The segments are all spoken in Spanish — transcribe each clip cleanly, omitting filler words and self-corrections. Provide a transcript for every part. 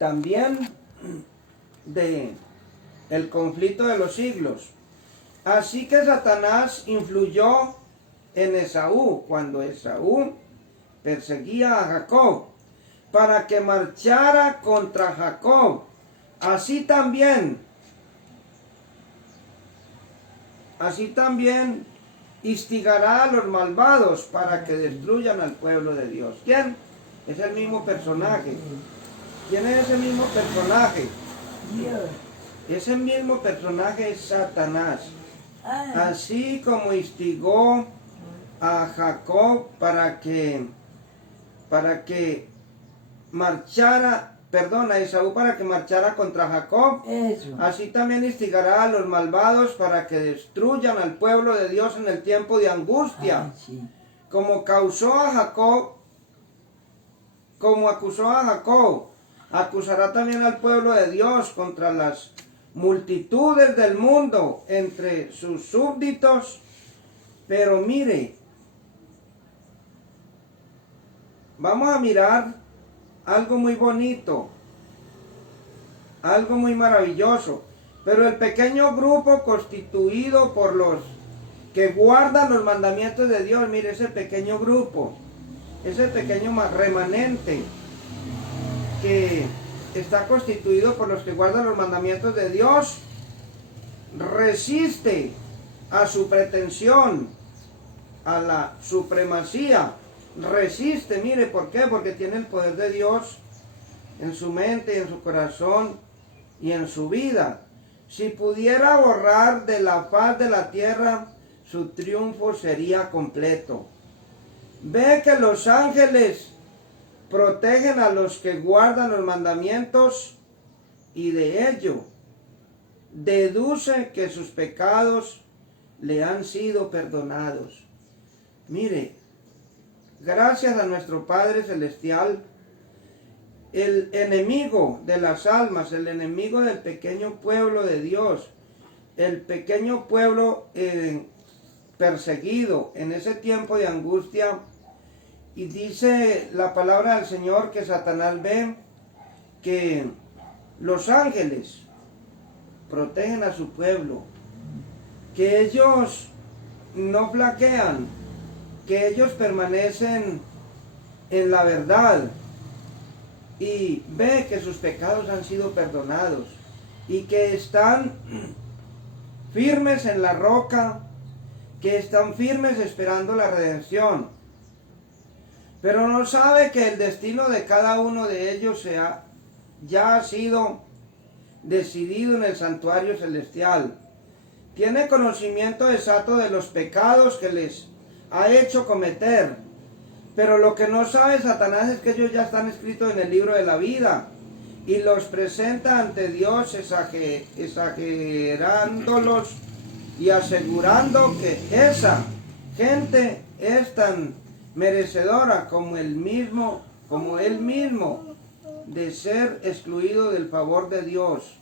también de el conflicto de los siglos. Así que Satanás influyó en Esaú cuando Esaú perseguía a Jacob para que marchara contra Jacob. Así también instigará a los malvados para que destruyan al pueblo de Dios. ¿Quién? Es el mismo personaje. ¿Quién es ese mismo personaje? Dios. Ese mismo personaje es Satanás. Así como instigó a Jacob para que marchara, a Esaú para que marchara contra Jacob. Eso. Así también instigará a los malvados para que destruyan al pueblo de Dios en el tiempo de angustia. Ay, sí. Como acusó a Jacob, acusará también al pueblo de Dios contra las multitudes del mundo entre sus súbditos. Pero mire, vamos a mirar algo muy bonito, algo muy maravilloso. Pero el pequeño grupo constituido por los que guardan los mandamientos de Dios, mire, ese pequeño grupo, ese pequeño remanente que está constituido por los que guardan los mandamientos de Dios, resiste a su pretensión, a la supremacía. Resiste, mire, ¿por qué? Porque tiene el poder de Dios en su mente, en su corazón y en su vida. Si pudiera borrar de la faz de la tierra, su triunfo sería completo. Ve que los ángeles protegen a los que guardan los mandamientos y de ello deduce que sus pecados le han sido perdonados. Mire, gracias a nuestro Padre Celestial, el enemigo de las almas, el enemigo del pequeño pueblo de Dios, el pequeño pueblo perseguido en ese tiempo de angustia, y dice la palabra del Señor que Satanás ve que los ángeles protegen a su pueblo, que ellos no flaquean, que ellos permanecen en la verdad, y ve que sus pecados han sido perdonados y que están firmes en la roca, que están firmes esperando la redención. Pero no sabe que el destino de cada uno de ellos ya ha sido decidido en el santuario celestial. Tiene conocimiento exacto de los pecados que les ha hecho cometer. Pero lo que no sabe Satanás es que ellos ya están escritos en el libro de la vida y los presenta ante Dios exagerándolos y asegurando que esa gente es tan merecedora como él mismo de ser excluido del favor de Dios,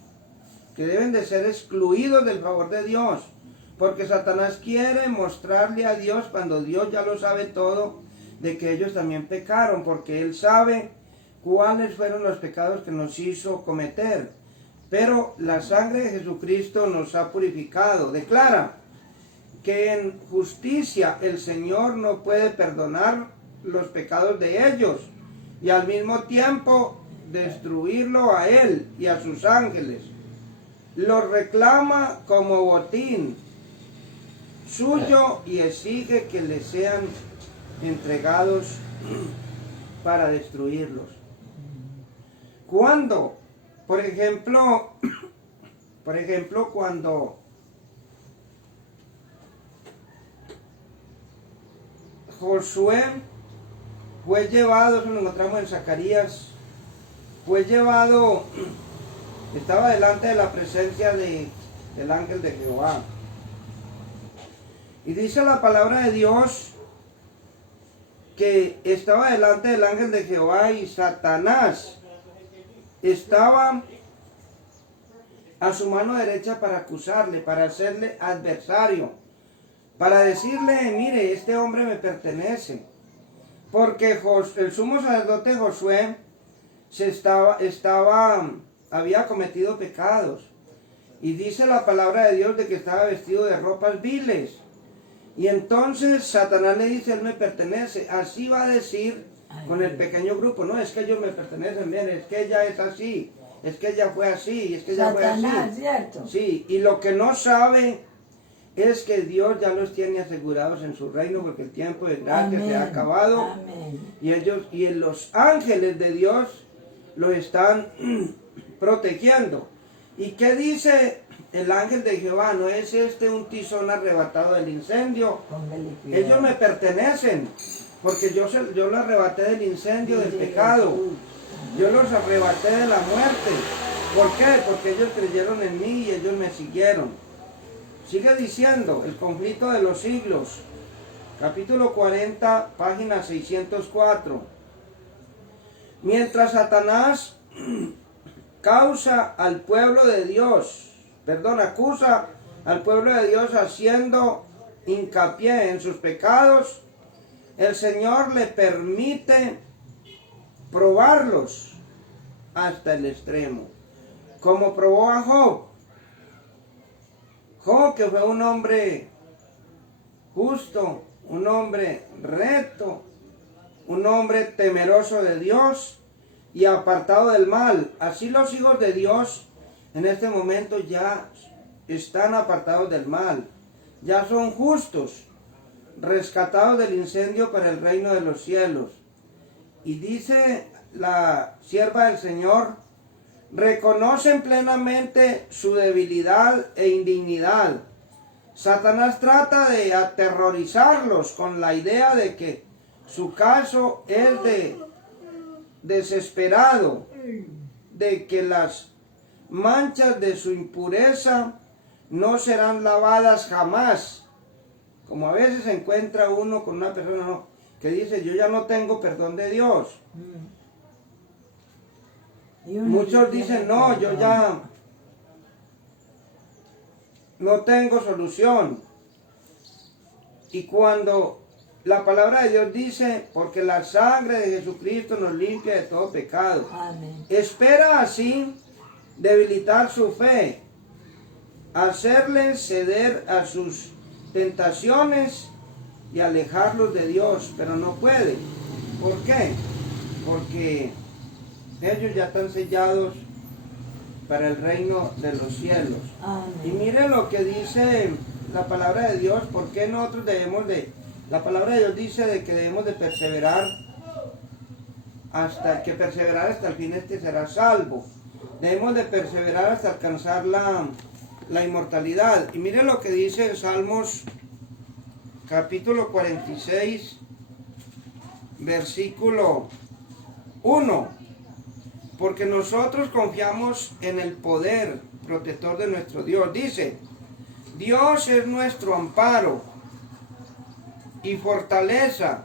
que deben de ser excluidos del favor de Dios, porque Satanás quiere mostrarle a Dios, cuando Dios ya lo sabe todo, de que ellos también pecaron, porque Él sabe cuáles fueron los pecados que nos hizo cometer. Pero la sangre de Jesucristo nos ha purificado. Declara que en justicia el Señor no puede perdonar los pecados de ellos y al mismo tiempo destruirlo a Él y a sus ángeles. Los reclama como botín suyo y exige que le sean entregados para destruirlos. Cuando, por ejemplo, cuando Josué fue llevado, eso lo encontramos en Zacarías, estaba delante de la presencia del ángel de Jehová. Y dice la palabra de Dios que estaba delante del ángel de Jehová y Satanás estaba a su mano derecha para acusarle, para hacerle adversario, para decirle, mire, este hombre me pertenece. Porque el sumo sacerdote Josué había cometido pecados. Y dice la palabra de Dios de que estaba vestido de ropas viles. Y entonces Satanás le dice, él me pertenece. Así va a decir con el pequeño grupo. No, es que ellos me pertenecen, bien, es que ella es así. Es que ella fue así, es que ella fue así. Satanás, ¿cierto? Sí, y lo que no sabe es que Dios ya los tiene asegurados en su reino porque el tiempo de gracia se ha acabado. Amén. Y los ángeles de Dios lo están protegiendo. ¿Y qué dice el ángel de Jehová? ¿No es este un tizón arrebatado del incendio? Póngale cuidado. Ellos me pertenecen, porque yo los arrebaté del incendio, del pecado. Yo los arrebaté de la muerte. ¿Por qué? Porque ellos creyeron en mí y ellos me siguieron. Sigue diciendo, el conflicto de los siglos, capítulo 40, página 604. Mientras Satanás acusa al pueblo de Dios haciendo hincapié en sus pecados, el Señor le permite probarlos hasta el extremo, como probó a Job. Job, que fue un hombre justo, un hombre recto, un hombre temeroso de Dios y apartado del mal. Así los hijos de Dios en este momento ya están apartados del mal, ya son justos, rescatados del incendio para el reino de los cielos. Y dice la sierva del Señor, reconocen plenamente su debilidad e indignidad. Satanás trata de aterrorizarlos con la idea de que su caso es desesperado, de que las manchas de su impureza no serán lavadas jamás. Como a veces se encuentra uno con una persona que dice, yo ya no tengo perdón de Dios. Muchos dicen, no, yo ya no tengo solución. Y cuando la palabra de Dios dice, porque la sangre de Jesucristo nos limpia de todo pecado. Amén. Espera así debilitar su fe, hacerles ceder a sus tentaciones y alejarlos de Dios, pero no puede. ¿Por qué? Porque ellos ya están sellados para el reino de los cielos. Amén. Y mire lo que dice la palabra de Dios, ¿por qué nosotros la palabra de Dios dice de que debemos de perseverar hasta el fin, este será salvo. Debemos de perseverar hasta alcanzar la inmortalidad. Y mire lo que dice en Salmos capítulo 46, versículo 1. Porque nosotros confiamos en el poder protector de nuestro Dios. Dice, Dios es nuestro amparo y fortaleza,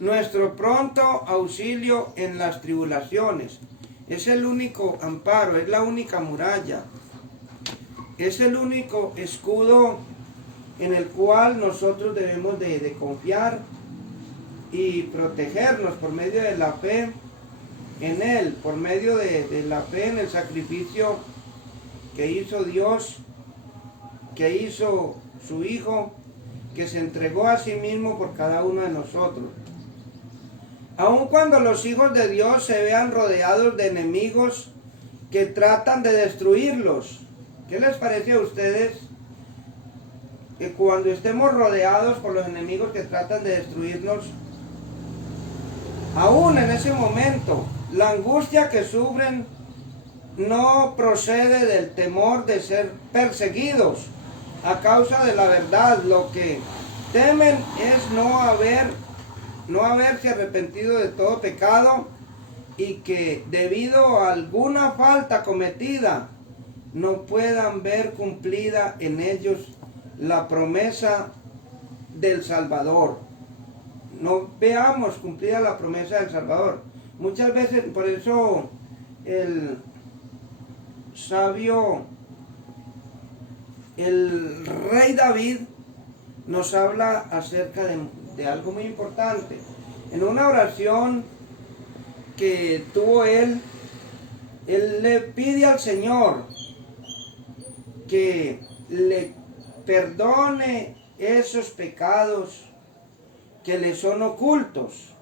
nuestro pronto auxilio en las tribulaciones. Es el único amparo, es la única muralla, es el único escudo en el cual nosotros debemos de confiar y protegernos por medio de la fe en Él, por medio de la fe en el sacrificio que hizo Dios, que hizo su Hijo, que se entregó a sí mismo por cada uno de nosotros. Aun cuando los hijos de Dios se vean rodeados de enemigos que tratan de destruirlos, ¿qué les parece a ustedes que cuando estemos rodeados por los enemigos que tratan de destruirnos, aún en ese momento, la angustia que sufren no procede del temor de ser perseguidos a causa de la verdad? Lo que temen es no haberse arrepentido de todo pecado y que debido a alguna falta cometida no puedan ver cumplida en ellos la promesa del Salvador. No veamos cumplida la promesa del Salvador. Muchas veces, por eso el sabio, el rey David nos habla acerca de algo muy importante. En una oración que tuvo él le pide al Señor que le perdone esos pecados que le son ocultos.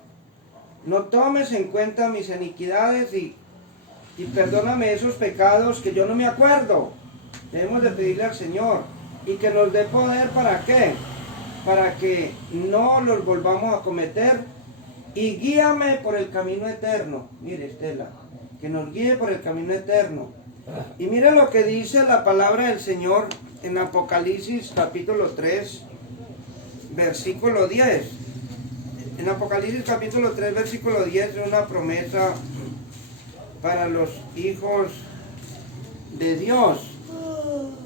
No tomes en cuenta mis iniquidades y perdóname esos pecados que yo no me acuerdo. Debemos de pedirle al Señor y que nos dé poder. ¿Para qué? Para que no los volvamos a cometer, y guíame por el camino eterno. Mire, Estela, que nos guíe por el camino eterno. Y mire lo que dice la palabra del Señor en Apocalipsis capítulo 3, versículo 10. En Apocalipsis capítulo 3, versículo 10 es una promesa para los hijos de Dios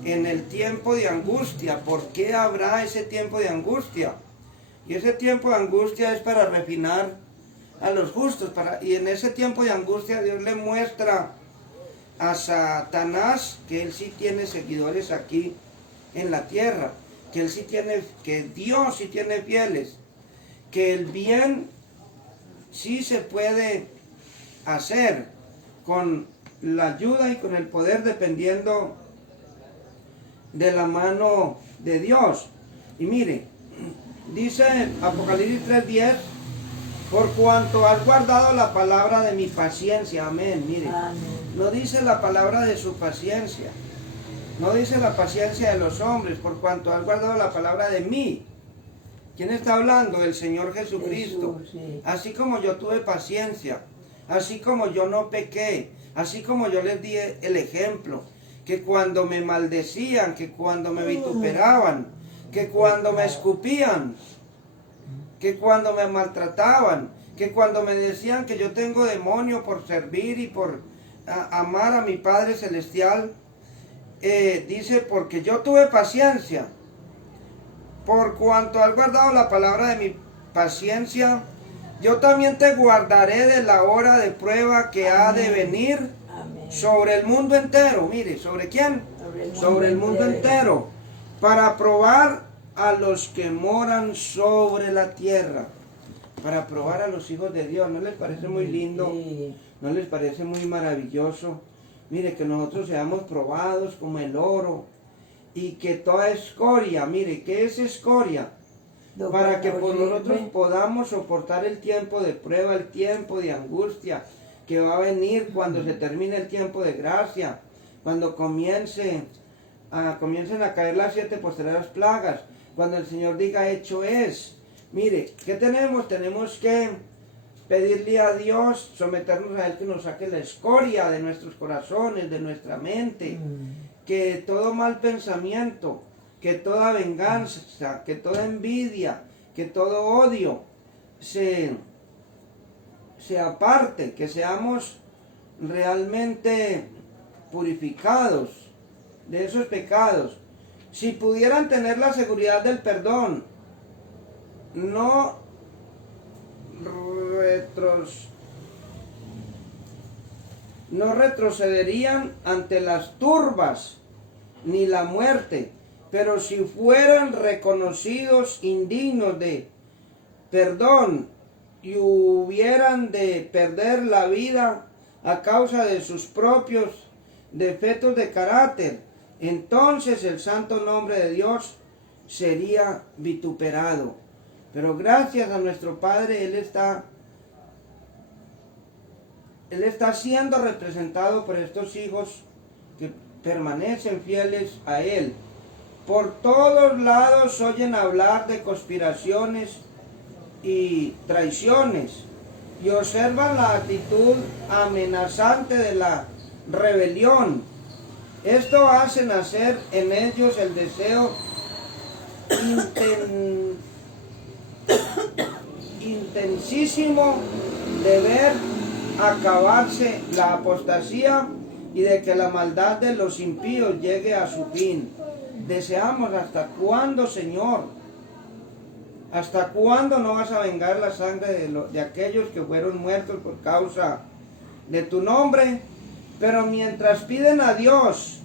en el tiempo de angustia. ¿Por qué habrá ese tiempo de angustia? Y ese tiempo de angustia es para refinar a los justos. Y en ese tiempo de angustia Dios le muestra a Satanás que él sí tiene seguidores aquí en la tierra, que él sí tiene, que Dios sí tiene fieles, que el bien sí se puede hacer con la ayuda y con el poder, dependiendo de la mano de Dios. Y mire, dice Apocalipsis 3:10, por cuanto has guardado la palabra de mi paciencia. Amén. Mire, no dice la palabra de su paciencia, no dice la paciencia de los hombres, por cuanto has guardado la palabra de mí. ¿Quién está hablando? El Señor Jesucristo. Jesús, sí. Así como yo tuve paciencia, así como yo no pequé, así como yo les di el ejemplo, que cuando me maldecían, que cuando me vituperaban, que cuando me escupían, que cuando me maltrataban, que cuando me decían que yo tengo demonio por servir y por amar a mi Padre Celestial, dice, porque yo tuve paciencia, por cuanto has guardado la palabra de mi paciencia, yo también te guardaré de la hora de prueba que ha de venir sobre el mundo entero. Mire, ¿sobre quién? Sobre el mundo entero, para probar a los que moran sobre la tierra, para probar a los hijos de Dios. ¿No les parece muy lindo? ¿No les parece muy maravilloso? Mire, que nosotros seamos probados como el oro, y que toda escoria, mire, ¿qué es escoria? Para que por nosotros podamos soportar el tiempo de prueba, el tiempo de angustia que va a venir cuando se termine el tiempo de gracia, cuando comiencen a caer las 7 postreras plagas, cuando el Señor diga hecho es. Mire, ¿qué tenemos? Tenemos que pedirle a Dios, someternos a Él, que nos saque la escoria de nuestros corazones, de nuestra mente, que todo mal pensamiento, que toda venganza, que toda envidia, que todo odio se aparte, que seamos realmente purificados de esos pecados. Si pudieran tener la seguridad del perdón, no retrocederían ante las turbas ni la muerte, pero si fueran reconocidos indignos de perdón y hubieran de perder la vida a causa de sus propios defectos de carácter, entonces el santo nombre de Dios sería vituperado. Pero gracias a nuestro Padre, Él está siendo representado por estos hijos que permanecen fieles a Él. Por todos lados oyen hablar de conspiraciones y traiciones, y observan la actitud amenazante de la rebelión. Esto hace nacer en ellos el deseo intensísimo de ver acabarse la apostasía y de que la maldad de los impíos llegue a su fin. Deseamos, ¿hasta cuándo, Señor? ¿Hasta cuándo no vas a vengar la sangre de aquellos que fueron muertos por causa de tu nombre? Pero mientras piden a Dios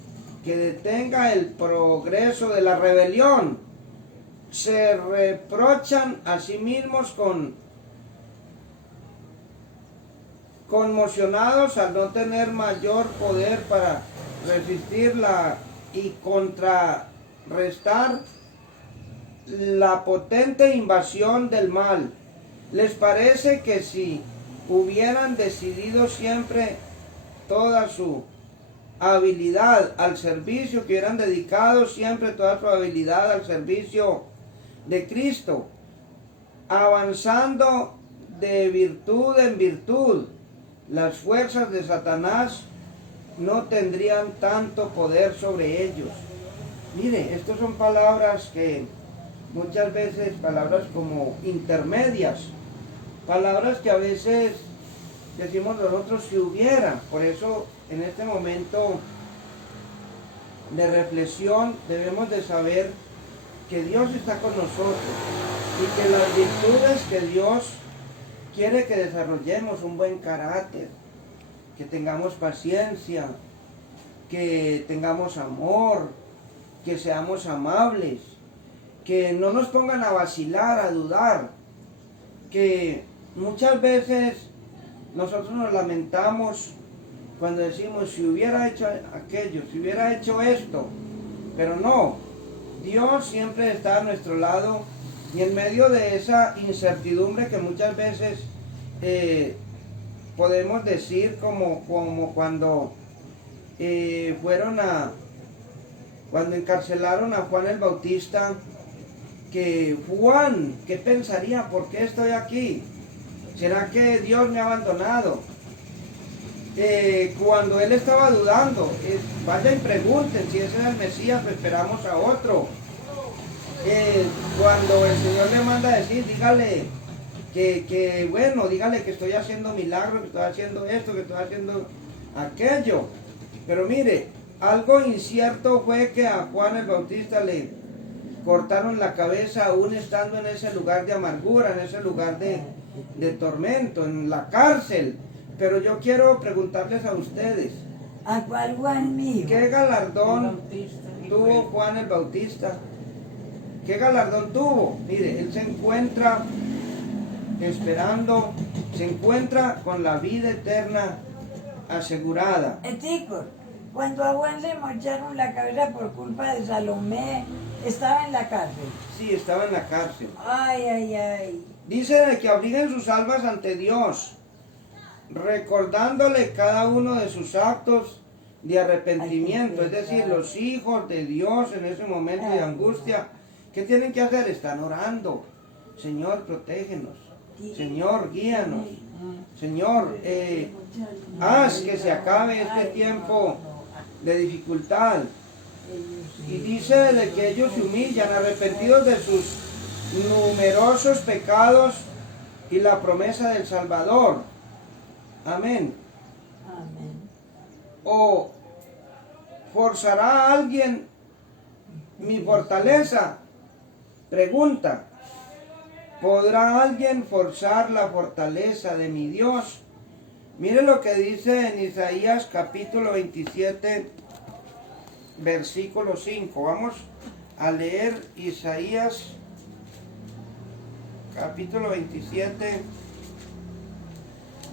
que detenga el progreso de la rebelión, se reprochan a sí mismos con conmocionados al no tener mayor poder para resistirla y contrarrestar la potente invasión del mal. ¿Les parece que si hubieran decidido siempre toda su habilidad al servicio, que hubieran dedicado siempre toda su habilidad al servicio de Cristo, avanzando de virtud en virtud, las fuerzas de Satanás no tendrían tanto poder sobre ellos? Mire, estas son palabras que muchas veces, palabras como intermedias, palabras que a veces decimos nosotros si hubiera. Por eso en este momento de reflexión debemos de saber que Dios está con nosotros y que las virtudes que Dios quiere que desarrollemos, un buen carácter, que tengamos paciencia, que tengamos amor, que seamos amables, que no nos pongan a vacilar, a dudar, que muchas veces nosotros nos lamentamos cuando decimos si hubiera hecho aquello, si hubiera hecho esto, pero no, Dios siempre está a nuestro lado y en medio de esa incertidumbre que muchas veces podemos decir como cuando cuando encarcelaron a Juan el Bautista, que Juan, ¿qué pensaría? ¿Por qué estoy aquí? ¿Será que Dios me ha abandonado? Cuando él estaba dudando, vaya y pregunten si ese es el Mesías o esperamos a otro. Cuando el Señor le manda a decir, dígale bueno, dígale que estoy haciendo milagros, que estoy haciendo esto, que estoy haciendo aquello. Pero mire, algo incierto fue que a Juan el Bautista le cortaron la cabeza aún estando en ese lugar de amargura, en ese lugar de tormento, en la cárcel. Pero yo quiero preguntarles a ustedes, ¿a cuál Juan mío? ¿qué galardón tuvo Juan el Bautista? ¿Qué galardón tuvo? Mire, él se encuentra esperando, se encuentra con la vida eterna asegurada. Chicos, cuando a Juan le mocharon la cabeza por culpa de Salomé, estaba en la cárcel. Sí, estaba en la cárcel. Ay, ay, ay. Dice de que abriguen sus almas ante Dios, recordándole cada uno de sus actos de arrepentimiento. Es decir, los hijos de Dios en ese momento de angustia, ¿qué tienen que hacer? Están orando. Señor, protégenos. Señor, guíanos. Señor, haz que se acabe este tiempo de dificultad. Y dice de que ellos se humillan, arrepentidos de sus numerosos pecados y la promesa del Salvador. Amén. Amén. ¿O forzará a alguien mi fortaleza? Pregunta. ¿Podrá alguien forzar la fortaleza de mi Dios? Mire lo que dice en Isaías capítulo 27, versículo 5. Vamos a leer Isaías capítulo 27,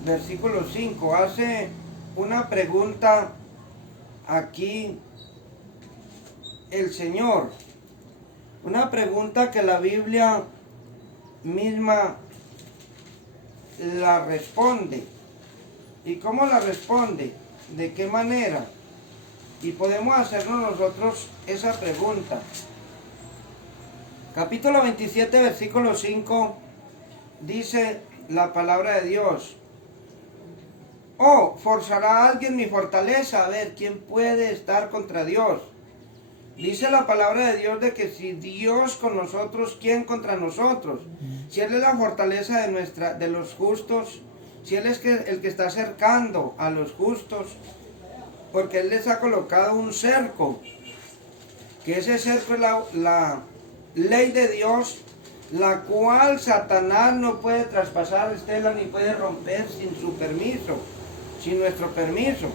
versículo 5. Hace una pregunta aquí el Señor. Una pregunta que la Biblia misma la responde. ¿Y cómo la responde? ¿De qué manera? Y podemos hacernos nosotros esa pregunta. Capítulo 27, versículo 5, dice la palabra de Dios. ¿Forzará a alguien mi fortaleza? A ver, ¿quién puede estar contra Dios? Dice la palabra de Dios de que si Dios con nosotros, ¿quién contra nosotros? Si Él es la fortaleza de los justos, si Él es el que está acercando a los justos, porque Él les ha colocado un cerco, que ese cerco es la ley de Dios, la cual Satanás no puede traspasar, Estela, ni puede romper sin su permiso, sin nuestro permiso.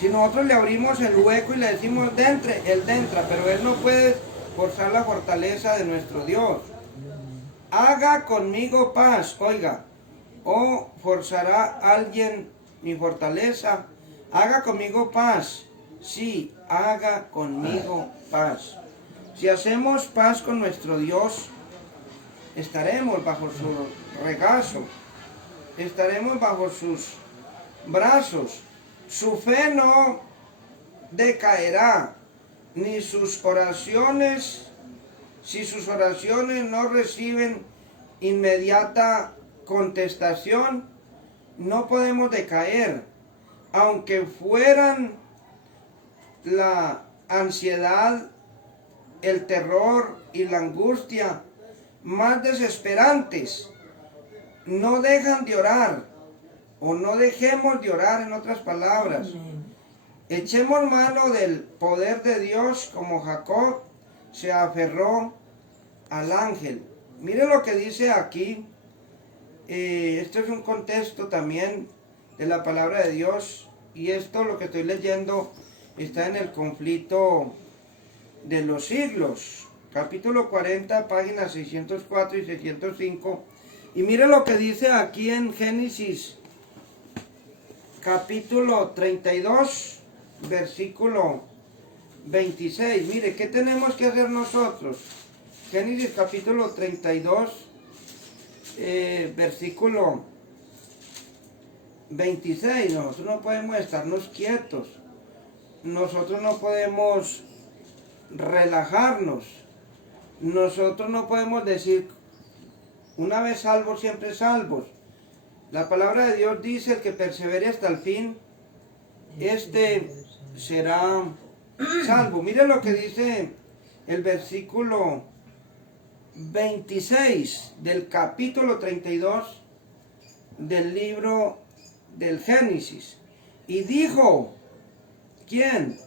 Si nosotros le abrimos el hueco y le decimos dentre, Él entra, pero Él no puede forzar la fortaleza de nuestro Dios. Haga conmigo paz, oiga, ¿O forzará alguien mi fortaleza? Haga conmigo paz. Sí, haga conmigo paz. Si hacemos paz con nuestro Dios, estaremos bajo su regazo, estaremos bajo sus brazos. Su fe no decaerá, ni sus oraciones, si sus oraciones no reciben inmediata contestación, no podemos decaer. Aunque fueran la ansiedad, el terror y la angustia más desesperantes, no dejan de orar, o no dejemos de orar, en otras palabras. Echemos mano del poder de Dios como Jacob se aferró al ángel. Mire lo que dice aquí. Esto es un contexto también de la palabra de Dios, y esto lo que estoy leyendo está en el conflicto de los siglos, capítulo 40, páginas 604 y 605. Y mire lo que dice aquí en Génesis, capítulo 32, versículo 26. Mire, ¿qué tenemos que hacer nosotros? Génesis capítulo 32, versículo 26. Nosotros no podemos estarnos quietos. Nosotros no podemos relajarnos. Nosotros no podemos decir, una vez salvos, siempre salvos. La palabra de Dios dice, el que persevere hasta el fin, este será salvo. Mire lo que dice el versículo 26 del capítulo 32 del libro del Génesis. Y dijo, ¿quién?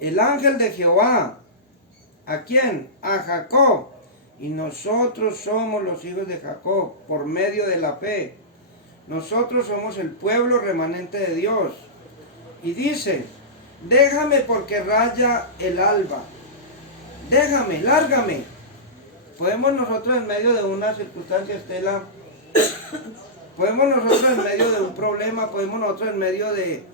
El ángel de Jehová. ¿A quién? A Jacob. Y nosotros somos los hijos de Jacob por medio de la fe. Nosotros somos el pueblo remanente de Dios. Y dice, déjame porque raya el alba. Déjame, lárgame. Podemos nosotros en medio de una circunstancia, Estela, podemos nosotros en medio de un problema, podemos nosotros en medio de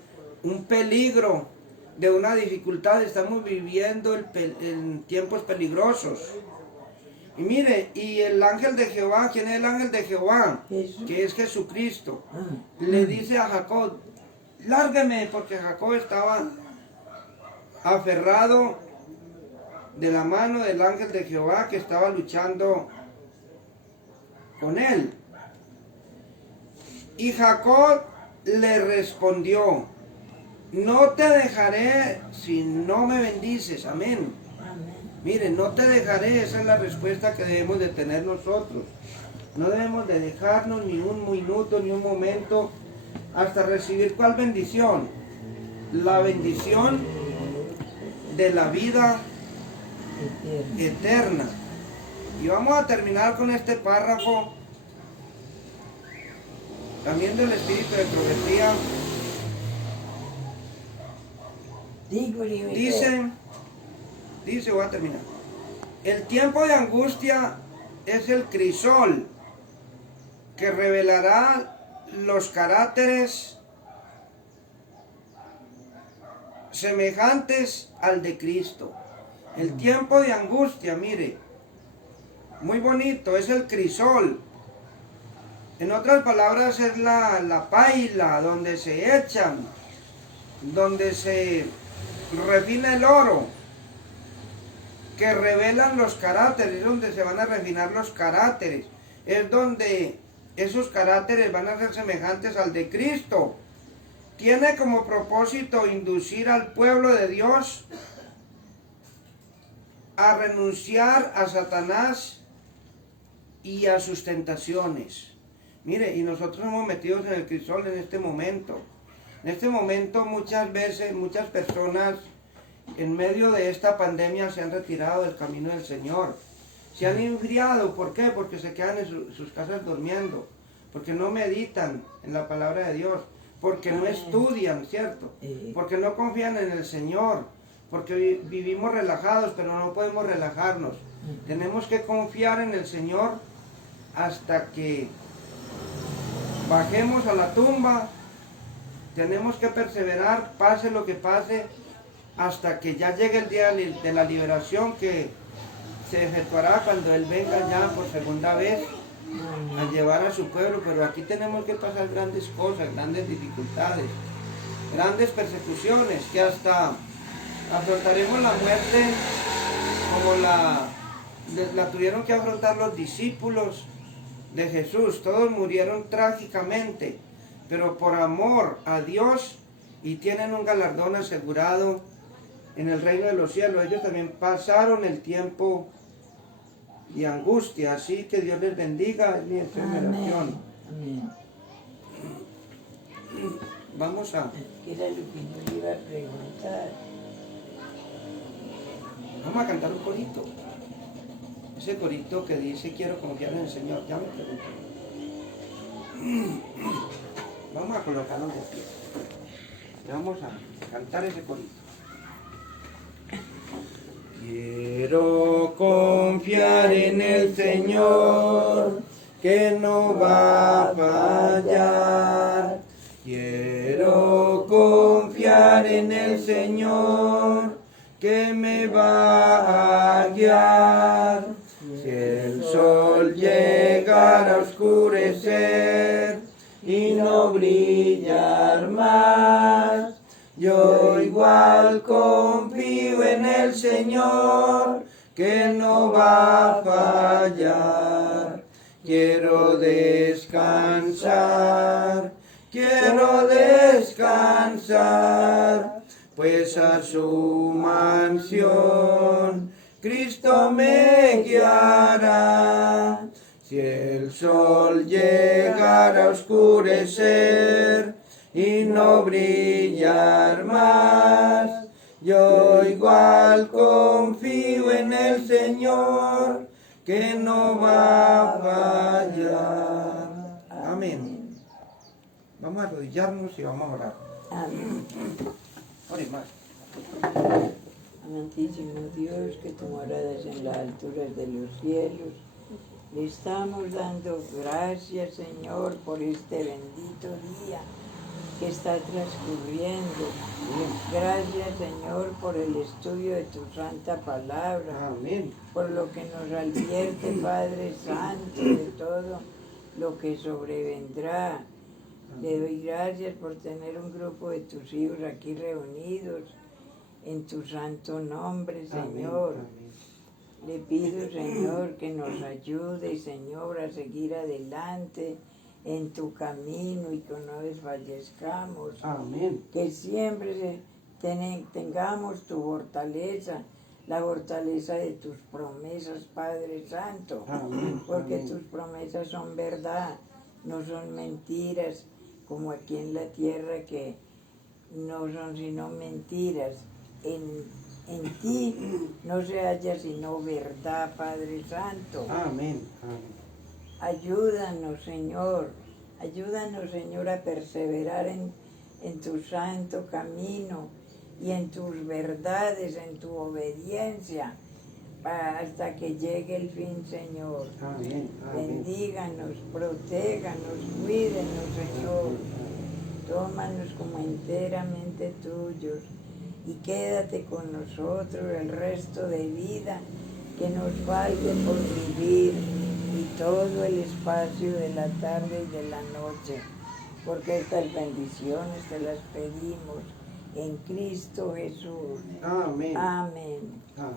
un peligro, de una dificultad, estamos viviendo en tiempos peligrosos. Y mire, y el ángel de Jehová, ¿quién es el ángel de Jehová? Jesús. Que es Jesucristo. Le dice a Jacob, lárgame, porque Jacob estaba aferrado de la mano del ángel de Jehová que estaba luchando con él. Y Jacob le respondió, no te dejaré si no me bendices. Amén. Miren, no te dejaré, esa es la respuesta que debemos de tener nosotros. No debemos de dejarnos ni un minuto, ni un momento, hasta recibir ¿cuál bendición? La bendición de la vida eterna. Y vamos a terminar con este párrafo, también del espíritu de profecía. Dice, voy a terminar. El tiempo de angustia es el crisol que revelará los caracteres semejantes al de Cristo. El tiempo de angustia, mire, muy bonito, es el crisol. En otras palabras, es la paila donde se echan, donde se refina el oro, que revelan los caracteres, es donde se van a refinar los caracteres, es donde esos caracteres van a ser semejantes al de Cristo. Tiene como propósito inducir al pueblo de Dios a renunciar a Satanás y a sus tentaciones. Mire, y nosotros hemos metidos en el crisol en este momento. En este momento muchas veces, muchas personas en medio de esta pandemia se han retirado del camino del Señor. Se han enfriado, ¿por qué? Porque se quedan en sus casas durmiendo, porque no meditan en la palabra de Dios, porque no estudian, ¿cierto? Porque no confían en el Señor, porque vivimos relajados, pero no podemos relajarnos. Tenemos que confiar en el Señor hasta que bajemos a la tumba, tenemos que perseverar, pase lo que pase, hasta que ya llegue el día de la liberación, que se efectuará cuando Él venga ya por segunda vez a llevar a su pueblo. Pero aquí tenemos que pasar grandes cosas, grandes dificultades, grandes persecuciones, que hasta afrontaremos la muerte como la tuvieron que afrontar los discípulos de Jesús. Todos murieron trágicamente, pero por amor a Dios, y tienen un galardón asegurado en el reino de los cielos. Ellos también pasaron el tiempo de angustia, así que Dios les bendiga. Es mi oración. Amén. Vamos a... ¿Qué era lo que nos iba a preguntar? Vamos a cantar un corito. Ese corito que dice quiero confiar en el Señor. Ya me pregunto. Vamos a colocarnos de pie. Y vamos a cantar ese corito. Quiero confiar en el Señor, que no va a fallar. Quiero confiar en el Señor, que me va a guiar. Si el sol llegara a oscurecer y no brillar más, yo igual confío en el Señor, que no va a fallar. Quiero descansar, pues a su mansión Cristo me guiará. Si el sol llegara a oscurecer y no brillar más, yo igual confío en el Señor, que no va a fallar. Amén. Vamos a arrodillarnos y vamos a orar. Amén. Ore más. Amantísimo Dios, que tú moradas en las alturas de los cielos, le estamos dando gracias, Señor, por este bendito día que está transcurriendo. Gracias, Señor, por el estudio de tu santa palabra. Amén. Por lo que nos advierte, Padre Santo, de todo lo que sobrevendrá. Le doy gracias por tener un grupo de tus hijos aquí reunidos en tu santo nombre, Señor. Amén. Le pido, Señor, que nos ayude, Señor, a seguir adelante en tu camino y que no desfallezcamos. Amén. Que siempre tengamos tu fortaleza, la fortaleza de tus promesas, Padre Santo. Amén. Porque Amén. tus promesas son verdad, no son mentiras, como aquí en la tierra, que no son sino mentiras. En ti no se halla sino verdad, Padre Santo. Amén. Amén. Ayúdanos, Señor, a perseverar en tu santo camino y en tus verdades, en tu obediencia, hasta que llegue el fin, Señor. Amén. Amén. Bendíganos, protéganos, cuídenos, Señor. Tómanos como enteramente tuyos y quédate con nosotros el resto de vida que nos falte por vivir y todo el espacio de la tarde y de la noche, porque estas bendiciones te las pedimos en Cristo Jesús. Amén. Amén. Amén.